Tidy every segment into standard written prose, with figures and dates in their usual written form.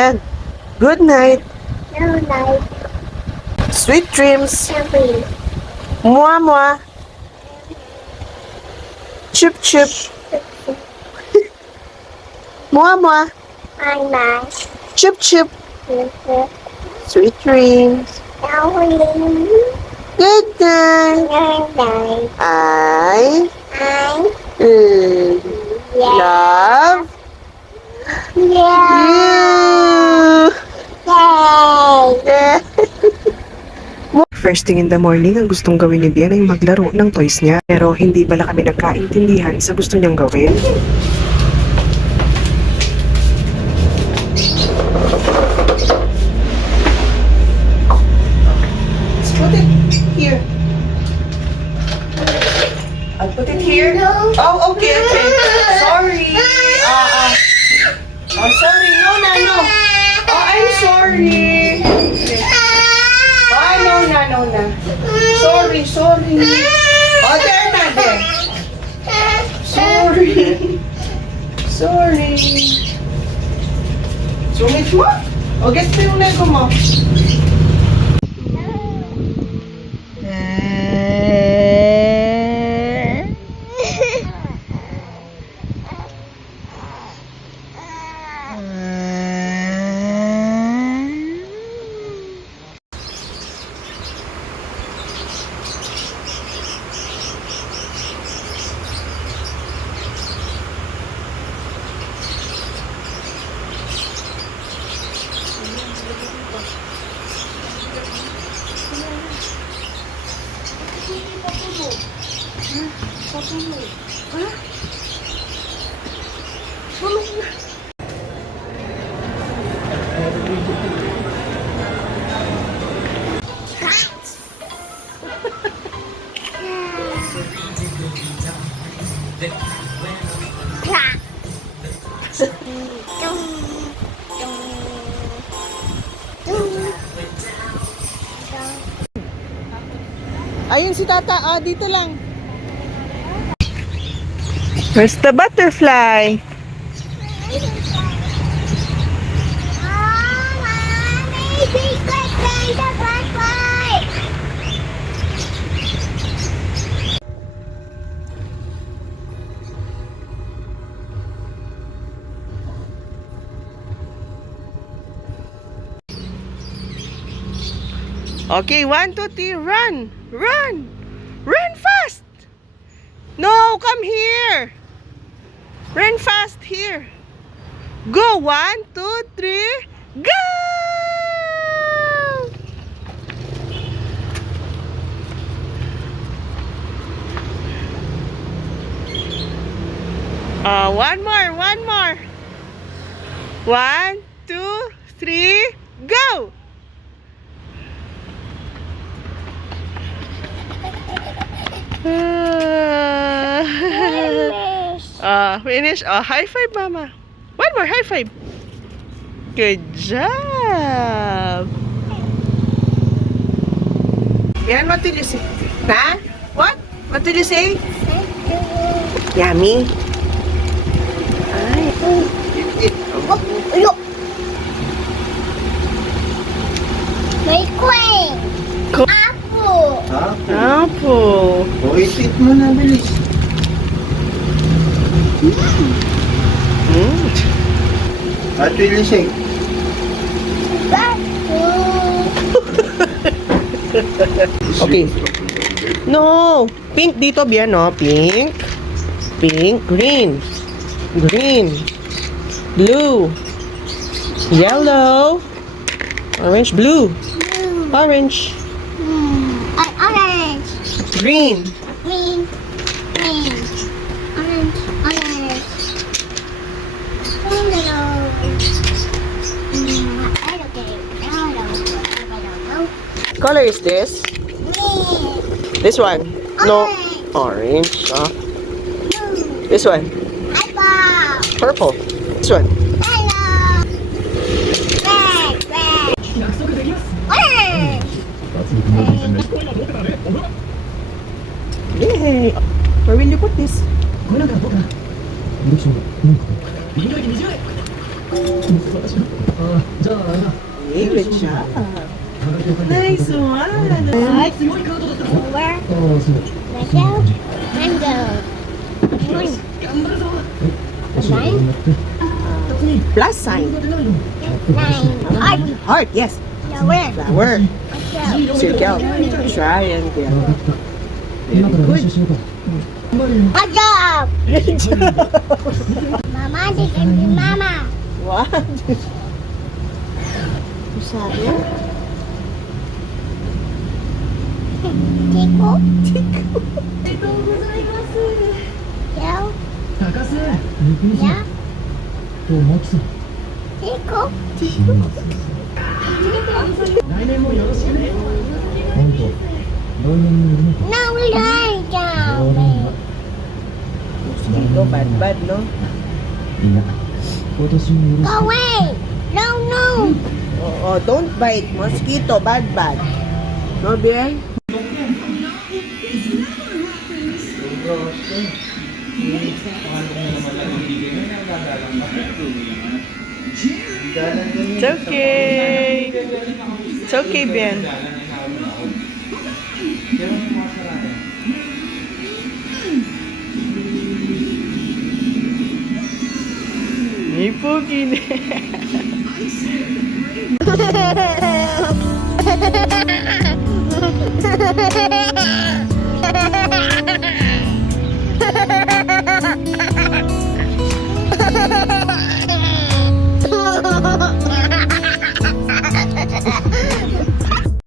And good night. Good night. Sweet dreams. Happy. Mwah mwah. Chup chup. Mwah mwah. Bye bye. Chup chup. Good Sweet dreams. night. Good night. Good night. I I love yeah. you. Yay. Yeah. First thing in the morning, ang gustong gawin ni Bien ay maglaro ng toys niya. Pero hindi pala kami nagkaintindihan sa gusto niyang gawin. Let's put it here. I'll put it here. Oh, okay, okay. Sorry. Oh, sorry. No, no. Oh, I'm sorry. Okay. Oh, no, na. Sorry. Oh, there na, there. Sorry. Sungit mo? O, get mo yung Lego mo. Ayun si Tata. Ah, dito lang. Where's the butterfly? Okay, 1, 2, 3, run! Run fast! No, come here! Run fast here! Go! 1, 2, 3, go! One more! 1, 2, 3, go! Finish. High five, Mama. One more high five. Good job. Yan, what did you say? Huh? What? What did you say? Yummy. Ay. May queen. Apple. Apple. O, eat mo na, bilis. At bilising. Okay. No. Pink dito, Bian, no? Pink. Green. Blue. Yellow. Orange. Blue. Orange. Orange. Green. Green. Orange. Color is this? Green. This one? No. Orange. This one? Apple. Purple. This one? Yellow. Red. Orange. Yay! Where will you put this? Hey, good job. Nice one. Where? Mango. Mango. Plus sign. Heart. Heart, yes. Where? Flower. Circle. Triangle. Very good. Good job. Mama, this is Mama. What? Sabi? Tico. Yeah. 高須びっくりした Yeah. とマキさん Tico. 来年もよろしくね本当来年もね No, we don't. そうだな Mosquito, bad, no? いや今年もよろし Go away. No, no. Oh, don't bite. Mosquito, bad. No, bear? It's okay. It's okay, Ben. May pogi na.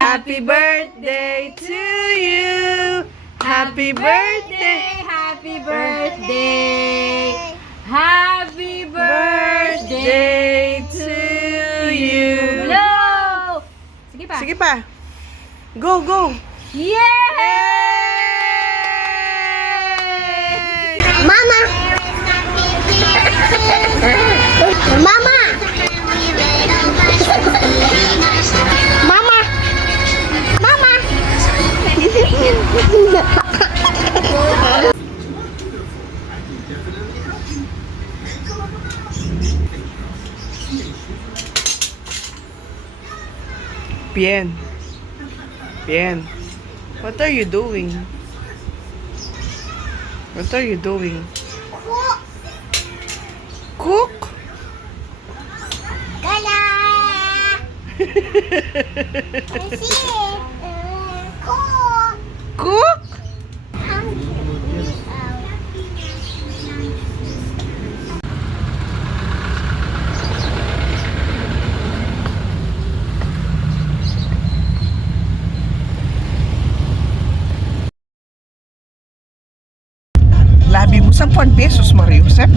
Happy birthday to you. Happy birthday. Happy birthday! Happy birthday! Birthday to you. Hello! Sige pa. Sige pa. Go, go. Yay! Mama. Mama. Mama. Mama. Bien. Bien. What are you doing? What are you doing? Cook? Gala. I see it. Cool. Cook? Labi mo 10 pesos, Mario Josep.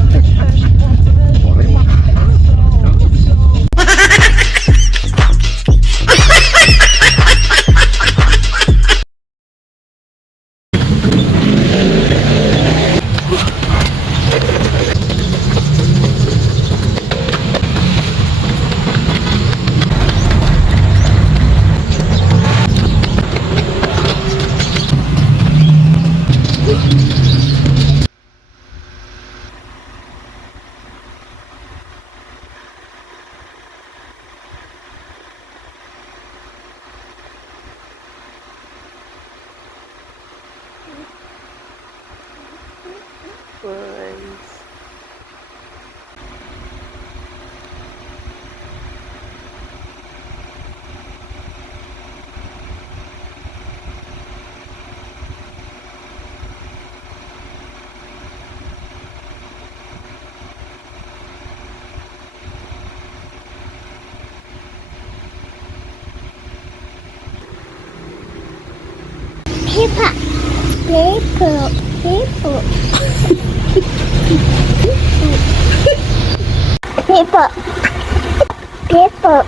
Paper. Paper. Paper. Paper. Paper.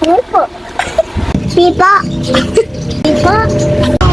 Paper. Paper. Paper.